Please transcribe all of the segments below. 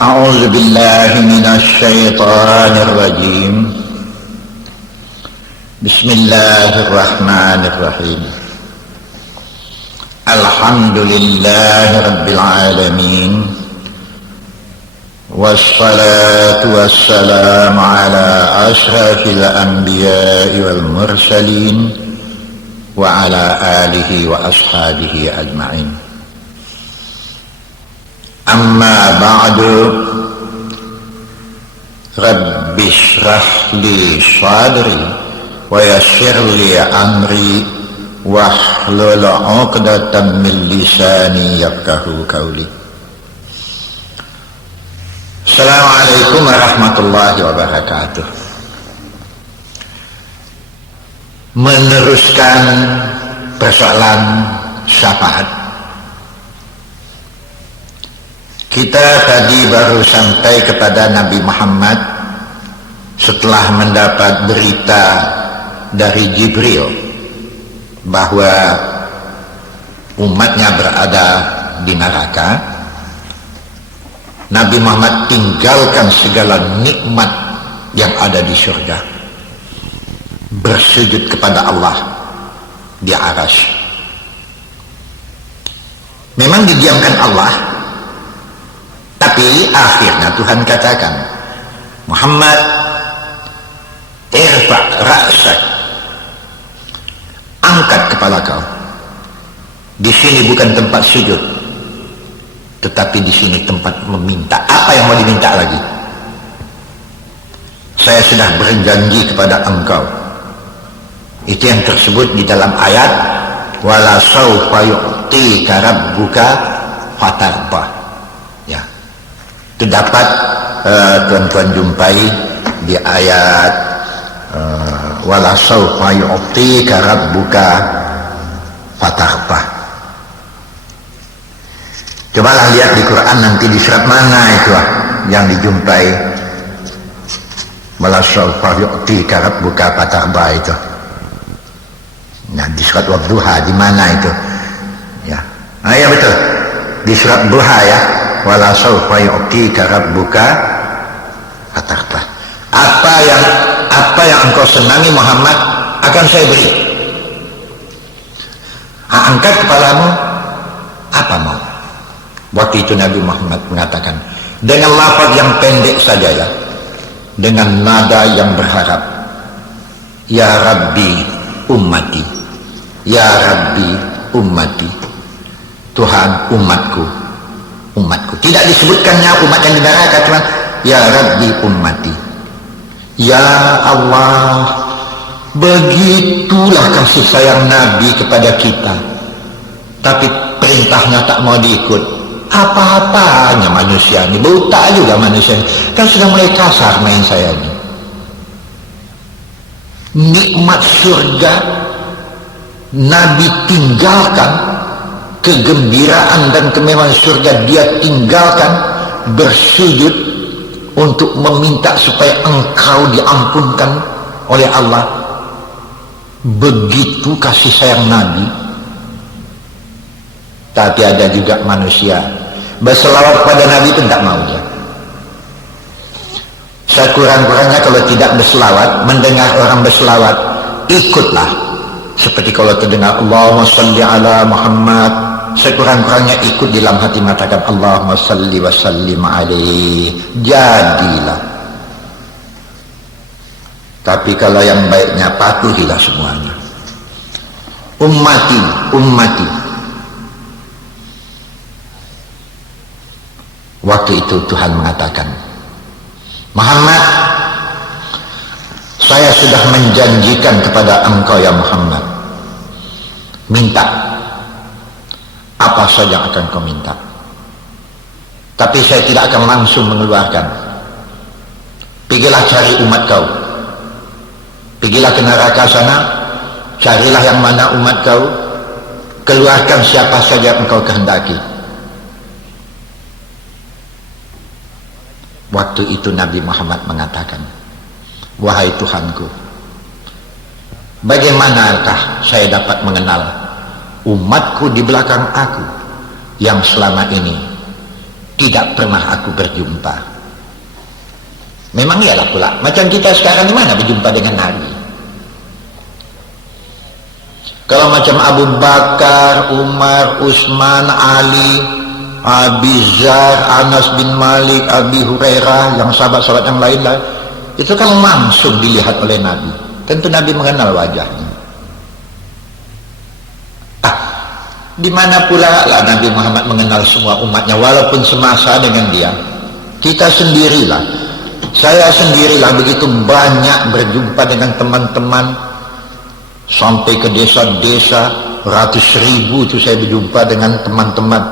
أعوذ بالله من الشيطان الرجيم. بسم الله الرحمن الرحيم. الحمد لله رب العالمين، والصلاة والسلام على أشرف الأنبياء والمرسلين وعلى آله وأصحابه أجمعين. أما بعد، رب اشرح لي صدري ويسر لي أمري واحلل عقدة من لساني يفقهوا قولي. Assalamualaikum warahmatullahi wabarakatuh. Meneruskan persoalan syafaat. Kita tadi baru sampai kepada Nabi Muhammad setelah mendapat berita dari Jibril bahwa umatnya berada di neraka. Nabi Muhammad tinggalkan segala nikmat yang ada di surga, bersujud kepada Allah di arasy. Memang didiamkan Allah, tapi akhirnya Tuhan katakan, Muhammad, irfa' ra'sak, angkat kepala kau. Di sini bukan tempat sujud, tetapi di sini tempat meminta. Apa yang mau diminta lagi? Saya sudah berjanji kepada engkau. Itu yang tersebut di dalam ayat, wala sawfa yu'tika rabbuka fatardah. Ya, itu dapat tuan-tuan jumpai di ayat wala sawfa yu'tika rabbuka fatardah. Cobalah lihat di Quran nanti di surat mana itu yang dijumpai wala sawfa yu'tika rabbuka fatardah itu. Nah, di surat Wadduha di mana itu? Ya. Ah, ya betul. Di surat Duha ya. Wala sawfa yu'tika rabbuka fatardah. Apa yang engkau senangi Muhammad akan saya beri. Angkat kepalamu, apa mau? Waktu itu Nabi Muhammad mengatakan dengan lafaz yang pendek saja ya, dengan nada yang berharap, ya Rabbi ummati, ya Rabbi ummati, Tuhan umatku. Tidak disebutkannya umat yang di neraka, cuman ya Rabbi ummati. Ya Allah, begitulah kasih sayang Nabi kepada kita, tapi perintahnya tak mau diikut. Apa-apanya manusia ini, buta juga manusia ini, kan sudah mulai kasar main saya ini. Nikmat surga Nabi tinggalkan, kegembiraan dan kemewahan surga dia tinggalkan, bersujud untuk meminta supaya engkau diampunkan oleh Allah. Begitu kasih sayang Nabi. Tapi ada juga manusia berselawat pada Nabi itu tidak mau dia. Sekurang-kurangnya kalau tidak berselawat, mendengar orang berselawat, ikutlah. Seperti kalau terdengar Allahumma salli ala Muhammad, sekurang-kurangnya ikut dalam hati mengatakan Allahumma salli wa sallim alaihi. Jadilah. Tapi kalau yang baiknya patuhilah semuanya. Ummati. Waktu itu Tuhan mengatakan, Muhammad, saya sudah menjanjikan kepada engkau ya Muhammad, minta apa saja yang akan kau minta, tapi saya tidak akan langsung mengeluarkan. Pergilah cari umat kau, pergilah ke neraka sana, carilah yang mana umat kau, keluarkan siapa saja engkau kehendaki. Waktu itu Nabi Muhammad mengatakan, wahai Tuhanku, bagaimanakah saya dapat mengenal umatku di belakang aku yang selama ini tidak pernah aku berjumpa. Memang iyalah pula, macam kita sekarang di mana berjumpa dengan Nabi? Kalau macam Abu Bakar, Umar, Utsman, Ali, Abi Zar, Anas bin Malik, Abi Hurairah, yang sahabat-sahabat yang lain lah, itu kan langsung dilihat oleh Nabi. Tentu Nabi mengenal wajahnya. Di mana pula lah Nabi Muhammad mengenal semua umatnya, walaupun semasa dengan dia. Kita sendirilah, saya sendirilah begitu banyak berjumpa dengan teman-teman, sampai ke desa-desa, ratus ribu itu saya berjumpa dengan teman-teman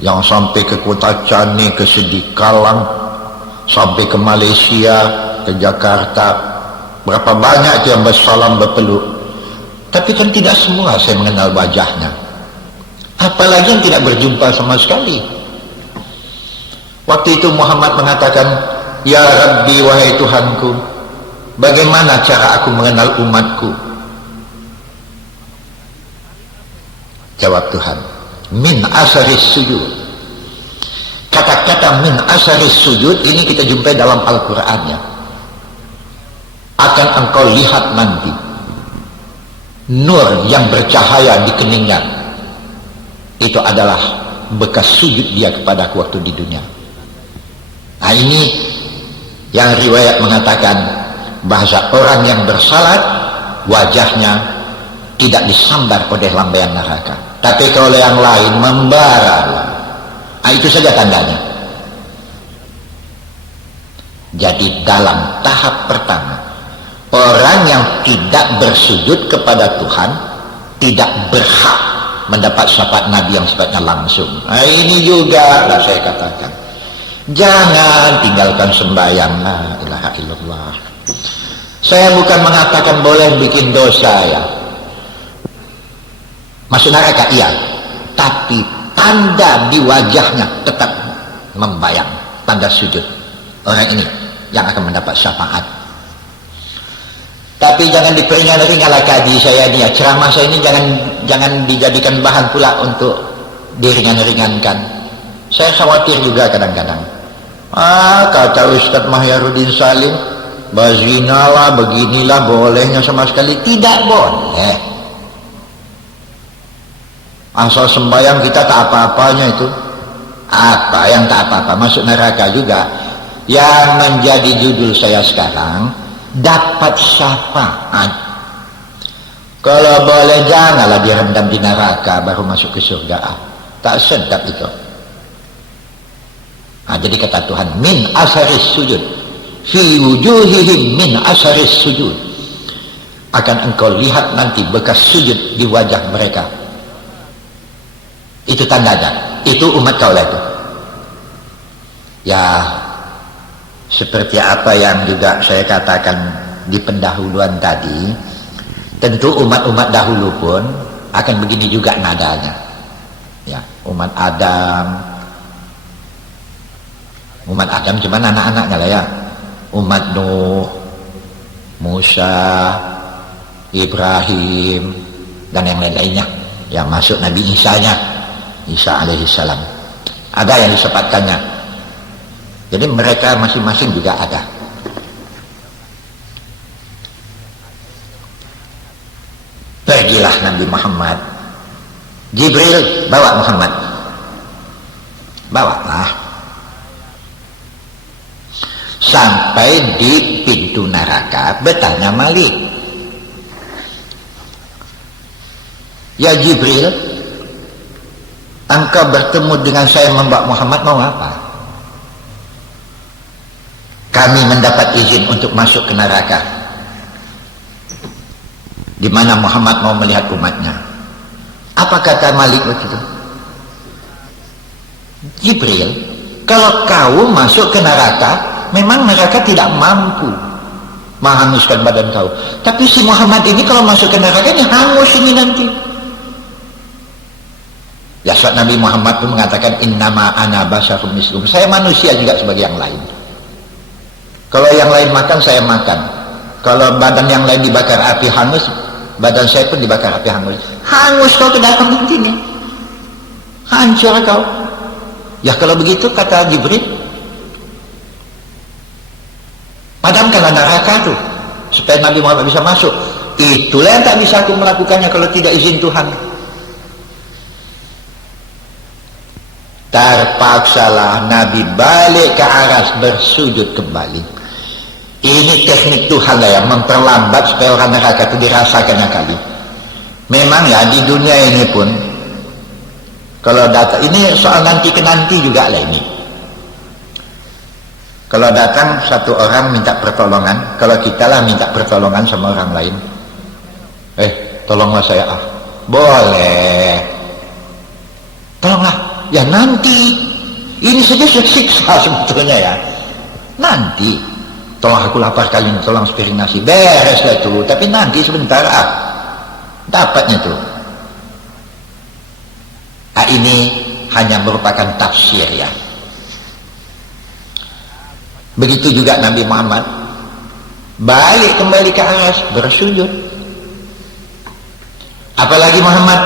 yang sampai ke kota Cani, ke Sedikalang, sampai ke Malaysia, ke Jakarta. Berapa banyak itu yang bersalam, berpeluk. Tapi kan tidak semua saya mengenal wajahnya, apalagi yang tidak berjumpa sama sekali. Waktu itu Muhammad mengatakan, "Ya Rabbi, wahai Tuhanku, bagaimana cara aku mengenal umatku?" Jawab Tuhan, "Min asaris sujud." Kata-kata min asaris sujud ini kita jumpai dalam Al-Qur'annya. Akan engkau lihat nanti nur yang bercahaya di keningnya, itu adalah bekas sujud dia kepadaku waktu di dunia. Nah, ini yang riwayat mengatakan bahasa orang yang bersalat wajahnya tidak disambar oleh lambaian neraka, tapi kalau yang lain membara. Nah, itu saja tandanya. Jadi dalam tahap pertama, orang yang tidak bersujud kepada Tuhan tidak berhak mendapat syafaat Nabi yang sifatnya langsung. Nah, ini juga lah saya katakan, jangan tinggalkan sembahyang. La ilaha illallah. Saya bukan mengatakan boleh bikin dosa ya, masuk neraka iya, tapi tanda di wajahnya tetap membayang, tanda sujud. Orang ini yang akan mendapat syafaat. Tapi jangan diperingat-ingat lah kaji saya ini ya, ceramah saya ini jangan dijadikan bahan pula untuk diringan-ringankan. Saya khawatir juga kadang-kadang, kata Ustaz Mahyarudin Salim, bazinalah, beginilah, bolehnya sama sekali tidak boleh. Asal sembahyang kita tak apa-apanya itu. Apa yang tak apa-apa, masuk neraka juga. Yang menjadi judul saya sekarang, dapat syafaat. Kalau boleh janganlah direndam di neraka baru masuk ke surga. Tak sedap itu. Nah, jadi kata Tuhan, min asaris sujud, fi wujuhihim min asaris sujud, akan engkau lihat nanti bekas sujud di wajah mereka. Itu tandanya. Itu umat kaulah itu. Ya, seperti apa yang juga saya katakan di pendahuluan tadi, tentu umat-umat dahulu pun akan begini juga nadanya. Ya, umat Adam cuman anak-anaknya lah ya. Umat Nuh, Musa, Ibrahim, dan yang lain-lainnya, yang masuk Nabi Isa-nya, Isa alaihissalam. Ada yang disepatkannya. Jadi mereka masing-masing juga ada. Pergilah Nabi Muhammad. Jibril bawa Muhammad. Bawalah. Sampai di pintu neraka, bertanya Malik, "Ya Jibril, engkau bertemu dengan saya membawa Muhammad, mau apa?" "Kami mendapat izin untuk masuk ke neraka, di mana Muhammad mau melihat umatnya." Apa kata Malik begitu? "Jibril, kalau kau masuk ke neraka, memang neraka tidak mampu menghanguskan badan kau. Tapi si Muhammad ini kalau masuk ke neraka ini hangus ini nanti." Ya, saat Nabi Muhammad pun mengatakan, "Innama ana basyarum mislum." Saya manusia juga sebagai yang lain. Kalau yang lain makan, saya makan. Kalau badan yang lain dibakar api hangus, badan saya pun dibakar api hangus. Hangus kau ke dalam nantinya. Hancur kau. Ya kalau begitu kata Jibril, padamkanlah neraka tuh supaya Nabi Muhammad bisa masuk. Itulah yang tak bisa aku melakukannya kalau tidak izin Tuhan. Terpaksalah Nabi balik ke aras, bersujud kembali. Ini teknik Tuhan lah yang memperlambat supaya orang neraka itu dirasakannya kali. Memang ya di dunia ini pun, kalau datang, ini soal nanti ke nanti juga lah ini. Kalau datang satu orang minta pertolongan, kalau kita lah minta pertolongan sama orang lain, tolonglah saya boleh, tolonglah. Ya nanti, ini saja siksa sebetulnya ya. Nanti, tolong aku lapar kali ini, tolong sepiring nasi, beres lah itu. Tapi nanti sebentar dapatnya tuh. Ini hanya merupakan tafsir ya. Begitu juga Nabi Muhammad balik kembali ke aras, bersujud. Apalagi Muhammad,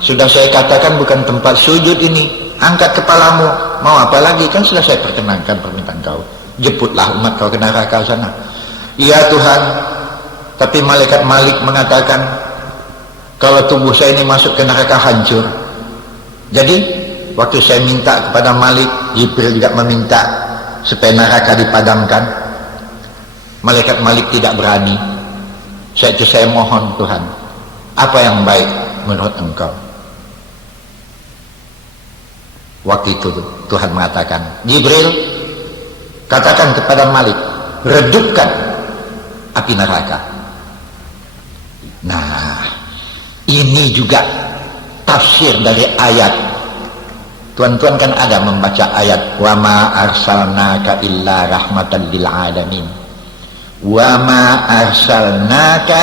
sudah saya katakan bukan tempat sujud ini, angkat kepalamu, mau apa lagi, kan sudah saya perkenankan permintaan kau, jemputlah umat kau ke neraka sana. Ya Tuhan, tapi malaikat Malik mengatakan kalau tubuh saya ini masuk ke neraka hancur. Jadi waktu saya minta kepada Malik, Jibril juga meminta supaya neraka dipadamkan. Malaikat Malik tidak berani. Saya mohon Tuhan, apa yang baik menurut engkau? Waktu itu Tuhan mengatakan, Jibril, katakan kepada Malik, redupkan api neraka. Nah, ini juga tafsir dari ayat. Tuan-tuan kan ada membaca ayat, wa ma arsalnaka illa rahmatan lil alamin. Wa ma arsalnaka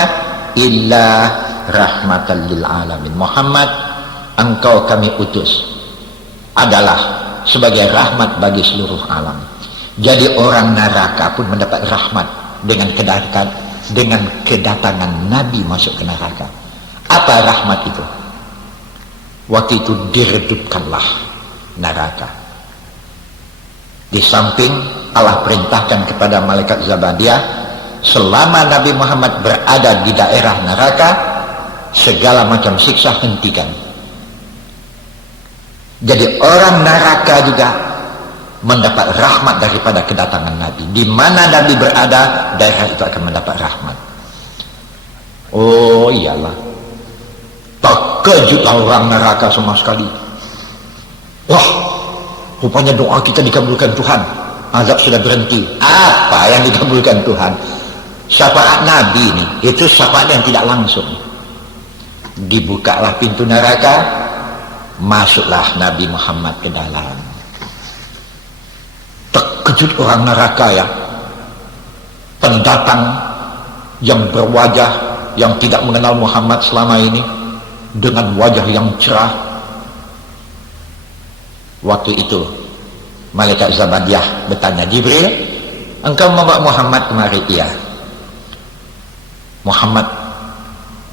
illa rahmatan lil alamin. Muhammad, engkau kami utus adalah sebagai rahmat bagi seluruh alam. Jadi orang neraka pun mendapat rahmat dengan kedatangan Nabi masuk ke neraka. Apa rahmat itu? Waktu itu diredupkanlah neraka. Di samping Allah perintahkan kepada malaikat Zabadiyah, selama Nabi Muhammad berada di daerah neraka, segala macam siksa hentikan. Jadi orang neraka juga mendapat rahmat daripada kedatangan Nabi. Di mana Nabi berada, daerah itu akan mendapat rahmat. Oh iyalah, terkejutlah orang neraka sama sekali. Wah, rupanya doa kita dikabulkan Tuhan, azab sudah berhenti. Apa yang dikabulkan Tuhan? Syafaat Nabi ini, itu syafaat yang tidak langsung. Dibukalah pintu neraka, masuklah Nabi Muhammad ke dalam. Terkejut orang neraka ya. Pendatang yang berwajah yang tidak mengenal Muhammad selama ini dengan wajah yang cerah. Waktu itu malaikat Zabadiyah bertanya, Jibril, engkau membawa Muhammad kemari? Iya. Muhammad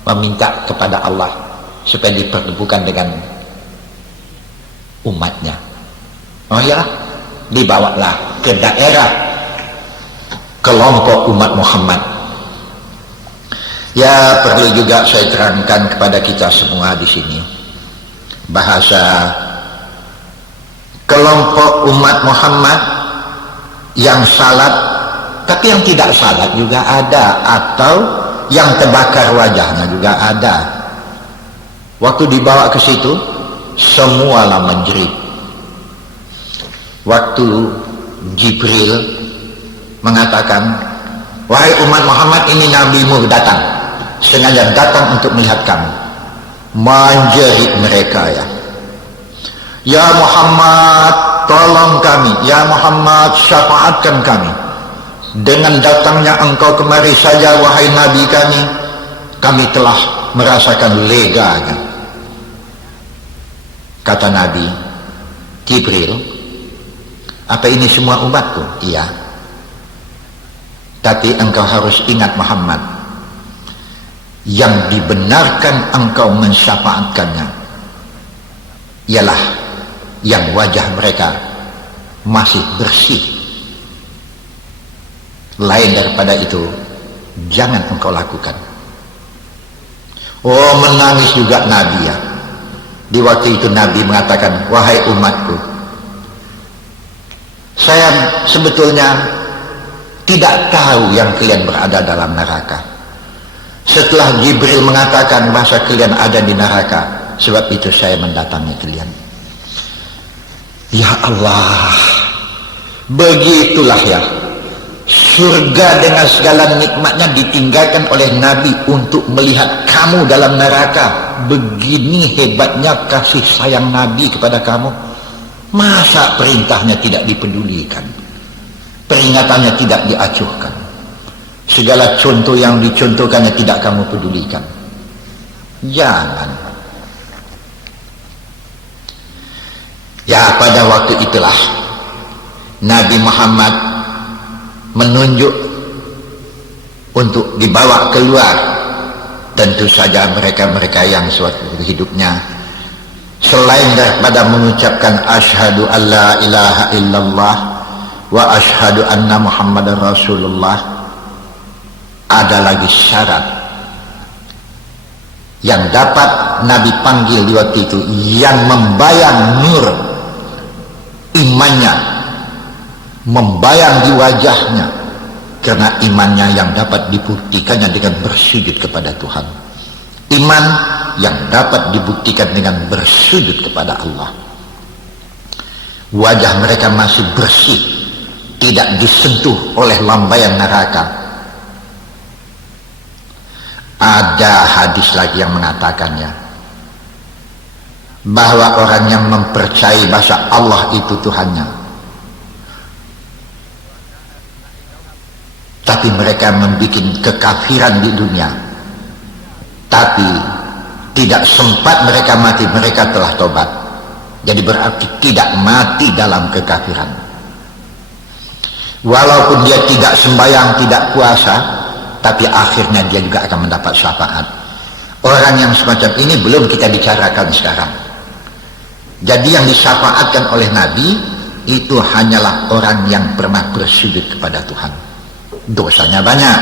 meminta kepada Allah supaya dipertemukan dengan umatnya. Oh ya, dibawalah ke daerah kelompok umat Muhammad. Ya, perlu juga saya terangkan kepada kita semua di sini, bahasa kelompok umat Muhammad yang salat, tapi yang tidak salat juga ada, atau yang terbakar wajahnya juga ada. Waktu dibawa ke situ, semualah menjerit. Waktu Jibril mengatakan, wahai umat Muhammad, ini nabimu datang, sengaja datang untuk melihat kamu. Menjerit mereka ya. Ya Muhammad, tolong kami. Ya Muhammad, syafaatkan kami. Dengan datangnya engkau kemari saja, wahai Nabi kami telah merasakan leganya. Kata Nabi, Jibril, apa ini semua umatku? Iya. Tapi engkau harus ingat Muhammad, yang dibenarkan engkau mensyafaatkannya ialah yang wajah mereka masih bersih. Lain daripada itu jangan engkau lakukan. Oh, menangis juga Nabi ya. Di waktu itu Nabi mengatakan, wahai umatku, saya sebetulnya tidak tahu yang kalian berada dalam neraka. Setelah Jibril mengatakan bahasa kalian ada di neraka, sebab itu saya mendatangi kalian. Ya Allah, begitulah ya, surga dengan segala nikmatnya ditinggalkan oleh Nabi untuk melihat kamu dalam neraka. Begini hebatnya kasih sayang Nabi kepada kamu. Masa perintahnya tidak dipedulikan, peringatannya tidak diacuhkan, segala contoh yang dicontohkannya tidak kamu pedulikan? Jangan. Ya, pada waktu itulah Nabi Muhammad menunjuk untuk dibawa keluar. Tentu saja mereka-mereka yang suatu hidupnya selain daripada mengucapkan asyhadu alla ilaha illallah wa asyhadu anna muhammadar rasulullah, ada lagi syarat yang dapat Nabi panggil di waktu itu, yang membayang nur imannya, membayang di wajahnya, karena imannya yang dapat dibuktikannya dengan bersujud kepada Tuhan. Iman yang dapat dibuktikan dengan bersujud kepada Allah. Wajah mereka masih bersih, tidak disentuh oleh lambaian neraka. Ada hadis lagi yang mengatakannya, bahwa orang yang mempercayai bahasa Allah itu Tuhannya, tapi mereka membuat kekafiran di dunia, tapi tidak sempat mereka mati, mereka telah tobat. Jadi berarti tidak mati dalam kekafiran. Walaupun dia tidak sembahyang, tidak puasa, tapi akhirnya dia juga akan mendapat syafaat. Orang yang semacam ini belum kita bicarakan sekarang. Jadi yang disyafaatkan oleh Nabi itu hanyalah orang yang pernah bersujud kepada Tuhan. Dosanya banyak.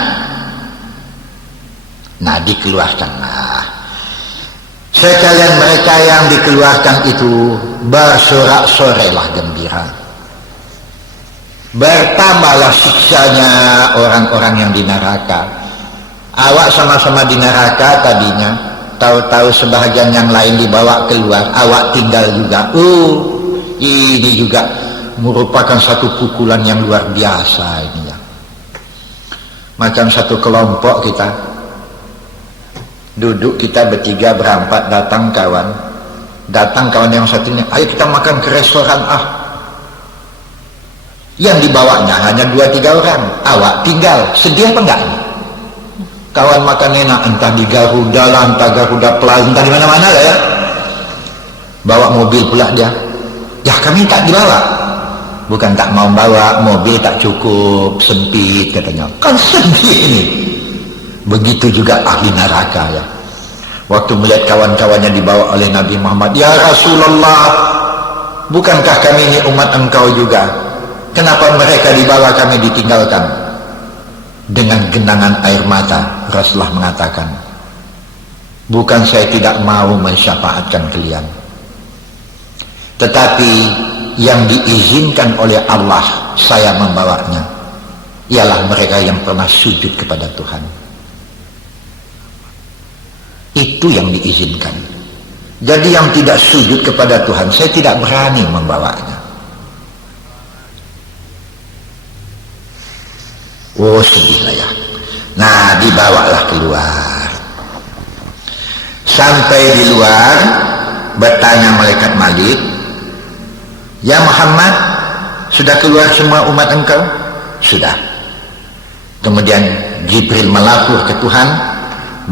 Nah, dikeluarkanlah. Sekalian mereka yang dikeluarkan itu bersorak-sorailah gembira. Bertambahlah siksanya orang-orang yang di neraka. Awak sama-sama di neraka tadinya, tahu-tahu sebahagian yang lain dibawa keluar, awak tinggal juga. Ini juga merupakan satu pukulan yang luar biasa ini ya. Macam satu kelompok kita duduk, kita bertiga berempat, datang kawan yang satu ini, ayo kita makan ke restoran yang dibawanya hanya 2-3 orang, awak tinggal, sedih apa enggak? Kawan makan enak, entah di Garuda lah, entah Garuda Plaza, entah di mana-mana lah ya, bawa mobil pula dia. Ya kami tak dibawa, bukan tak mau bawa, mobil tak cukup, sempit katanya, kan sedih ini. Begitu juga ahli neraka ya, waktu melihat kawan-kawannya dibawa oleh Nabi Muhammad, ya Rasulullah, bukankah kami ini umat engkau juga, kenapa mereka dibawa kami ditinggalkan? Dengan genangan air mata Rasulullah mengatakan, bukan saya tidak mau mensyafaatkan kalian, tetapi yang diizinkan oleh Allah saya membawanya ialah mereka yang pernah sujud kepada Tuhan. Itu yang diizinkan. Jadi yang tidak sujud kepada Tuhan saya tidak berani membawanya. Oh sedihlah ya. Nah, dibawalah keluar. Sampai di luar, bertanya malaikat Malik, ya Muhammad, sudah keluar semua umat engkau? Sudah. Kemudian Jibril melapor ke Tuhan,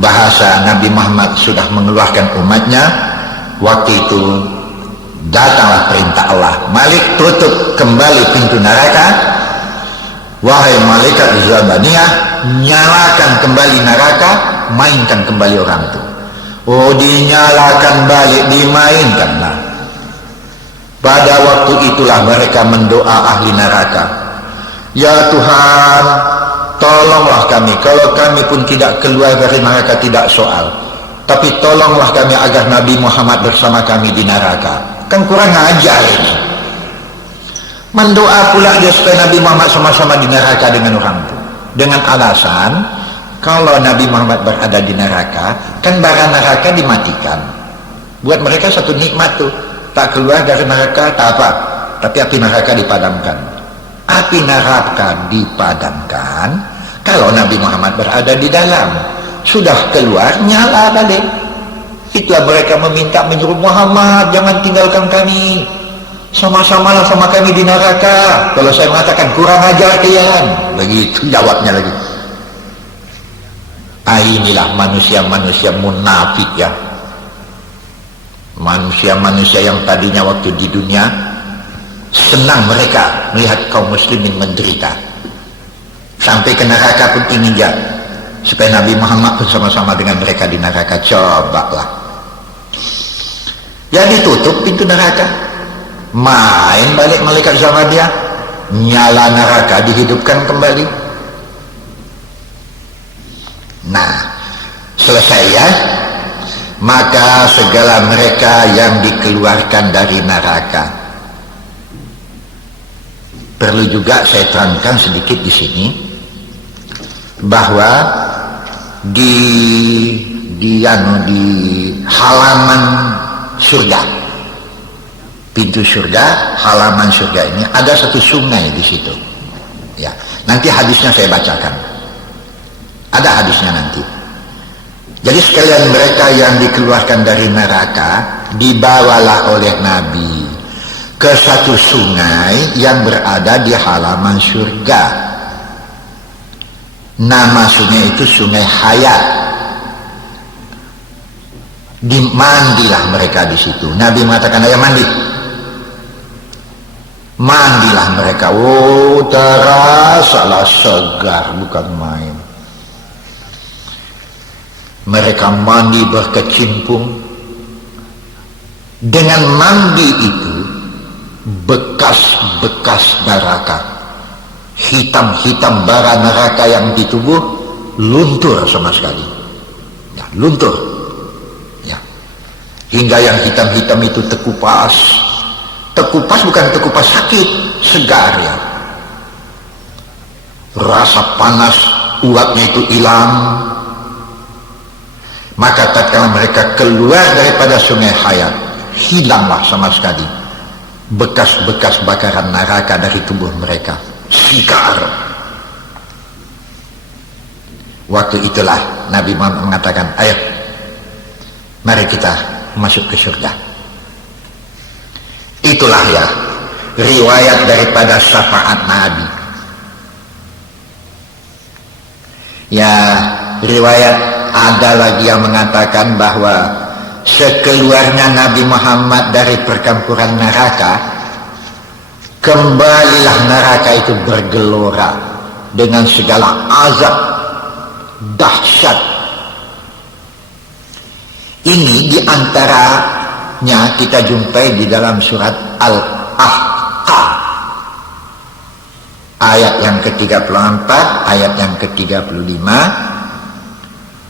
bahasa Nabi Muhammad sudah mengeluarkan umatnya. Waktu itu datanglah perintah Allah, Malik tutup kembali pintu neraka. Wahai malaikat Zabaniyah, nyalakan kembali neraka, mainkan kembali orang itu. Oh, dinyalakan balik, dimainkanlah. Pada waktu itulah mereka mendoa ahli neraka, ya Tuhan, tolonglah kami. Kalau kami pun tidak keluar dari neraka tidak soal, tapi tolonglah kami agar Nabi Muhammad bersama kami di neraka. Kan kurang ajar ini. Mendoa pula dia supaya Nabi Muhammad sama-sama di neraka dengan orang itu, dengan alasan kalau Nabi Muhammad berada di neraka, kan bara neraka dimatikan. Buat mereka satu nikmat tuh, tak keluar dari neraka tak apa, tapi api neraka dipadamkan. Api neraka dipadamkan kalau Nabi Muhammad berada di dalam. Sudah keluar, nyala balik. Itulah mereka meminta, menyuruh Muhammad, jangan tinggalkan kami, sama-samalah sama kami di neraka. Kalau saya mengatakan kurang ajar kalian, begitu jawabnya lagi. Inilah manusia-manusia munafik ya. Manusia-manusia yang tadinya waktu di dunia senang mereka melihat kaum muslimin menderita, sampai ke neraka pun ingin jalan supaya Nabi Muhammad bersama-sama dengan mereka di neraka. Cobalah ya, ditutup pintu neraka, main balik malaikat sama dia, nyala neraka dihidupkan kembali. Nah selesai ya, maka segala mereka yang dikeluarkan dari neraka. Perlu juga saya terangkan sedikit di sini bahwa di halaman surga, pintu surga, halaman surga ini ada satu sungai di situ. Ya, nanti hadisnya saya bacakan. Ada hadisnya nanti. Jadi sekalian mereka yang dikeluarkan dari neraka dibawalah oleh Nabi ke satu sungai yang berada di halaman surga. Nama sungai itu Sungai Hayat. Dimandilah mereka di situ. Nabi mengatakan, ayo mandi. Mandilah mereka. Oh, terasalah segar, bukan main. Mereka mandi berkecimpung. Dengan mandi itu bekas-bekas neraka, hitam-hitam bara neraka yang di tubuh luntur sama sekali ya, luntur ya. Hingga yang hitam-hitam itu terkupas bukan terkupas sakit, segar ya. Rasa panas uapnya itu hilang. Maka tatkala mereka keluar daripada Sungai Hayat, hilanglah sama sekali bekas-bekas bakaran neraka dari tubuh mereka, sigar. Waktu itulah Nabi Muhammad mengatakan, ayo mari kita masuk ke surga. Itulah ya riwayat daripada syafaat Nabi ya. Riwayat ada lagi yang mengatakan bahwa sekeluarnya Nabi Muhammad dari perkampuran neraka, kembalilah neraka itu bergelora dengan segala azab dahsyat. Ini diantaranya kita jumpai di dalam surat Al-Ahqaf ayat yang ke-34, ayat yang ke-35.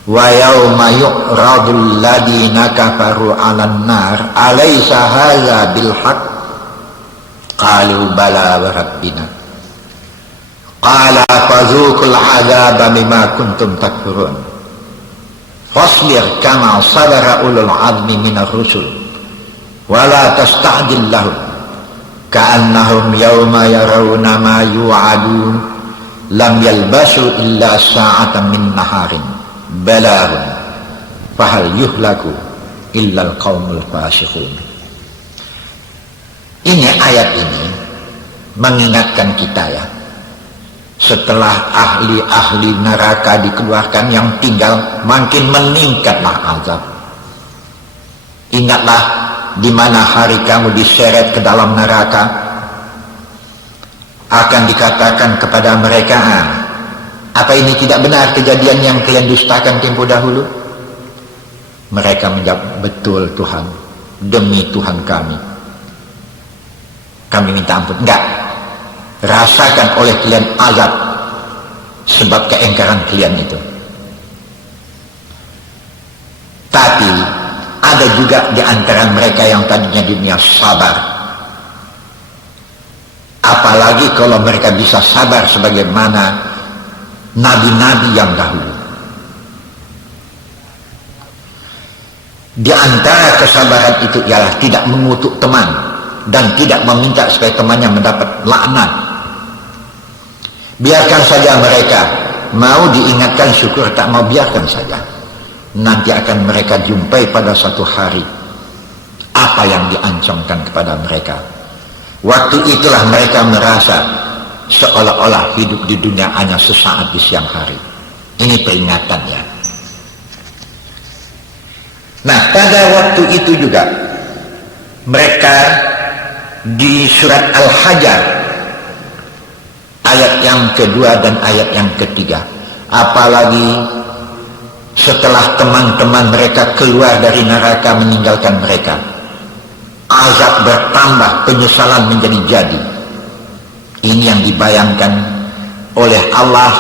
Wa yawma yu'radul ladina kafaru 'alan nar alaysa hadza bil haqq qalu bala wa rabbina qala fadzuqul 'adzaba bima kuntum takfurun fasbir kama sabara ulul 'azmi minar rusul wa la tasta'jil lahum ka'annahum yawma yarawna ma yu'adun lam yalbasu illa sa'atan min naharin balahum fahal yuhlaku illal qaumul fasiqun. Ini ayat ini mengingatkan kita ya, setelah ahli-ahli neraka dikeluarkan, yang tinggal makin meningkatlah azab. Ingatlah di mana hari kamu diseret ke dalam neraka, akan dikatakan kepada mereka, apa ini tidak benar kejadian yang kalian dustakan tempo dahulu? Mereka menjawab, betul Tuhan, demi Tuhan kami. kami minta ampun. Enggak. Rasakan oleh kalian azab sebab keingkaran kalian itu. Tapi ada juga di antara mereka yang tadinya dunia sabar. Apalagi kalau mereka bisa sabar sebagaimana nabi-nabi yang dahulu. Di antara kesabaran itu ialah tidak mengutuk teman dan tidak meminta supaya temannya mendapat laknat. Biarkan saja mereka, mau diingatkan syukur, tak mau biarkan saja. Nanti akan mereka jumpai pada suatu hari apa yang diancamkan kepada mereka. Waktu itulah mereka merasa seolah-olah hidup di dunia hanya sesaat di siang hari. Ini peringatannya. Nah, pada waktu itu juga mereka di surat Al-Hajar ayat yang kedua dan ayat yang ketiga, apalagi setelah teman-teman mereka keluar dari neraka meninggalkan mereka, azab bertambah, penyesalan menjadi jadi. Ini yang dibayangkan oleh Allah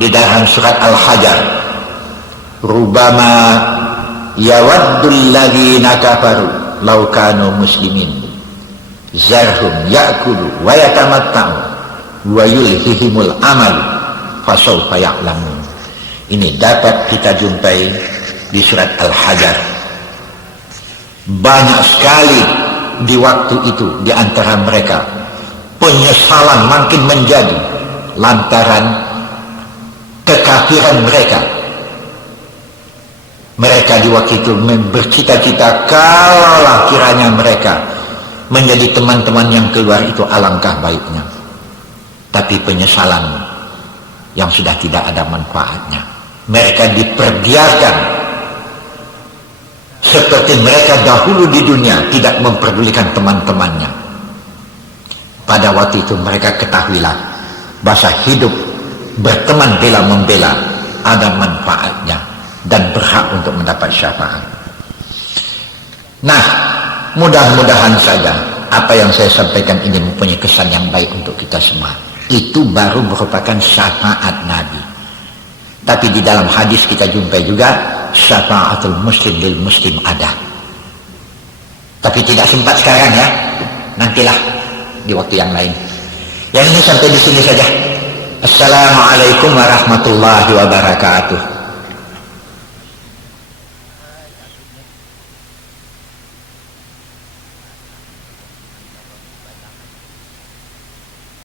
di dalam surat Al-Hajar. Rubama yawaddul ladzina kafaru law kanu muslimin zarhum ya'kulu wa yatamatta'u wa yulhihimul amal fasawfa ya'lamun. Ini dapat kita jumpai di surat Al-Hajar. Banyak sekali di waktu itu di antara mereka penyesalan makin menjadi lantaran kekafiran mereka. Mereka di waktu itu bercita-cita kalaulah kiranya mereka menjadi teman-teman yang keluar itu alangkah baiknya. Tapi penyesalan yang sudah tidak ada manfaatnya. Mereka diperbiarkan seperti mereka dahulu di dunia tidak memperdulikan teman-temannya. Pada waktu itu mereka ketahuilah bahasa hidup berteman bela-membela ada manfaatnya dan berhak untuk mendapat syafaat. Nah, mudah-mudahan saja apa yang saya sampaikan ini mempunyai kesan yang baik untuk kita semua. Itu baru merupakan syafaat Nabi. Tapi di dalam hadis kita jumpai juga syafaatul muslim lil muslim ada. Tapi tidak sempat sekarang ya. Nantilah di waktu yang lain. Yang ini sampai di sini saja. Assalamualaikum warahmatullahi wabarakatuh.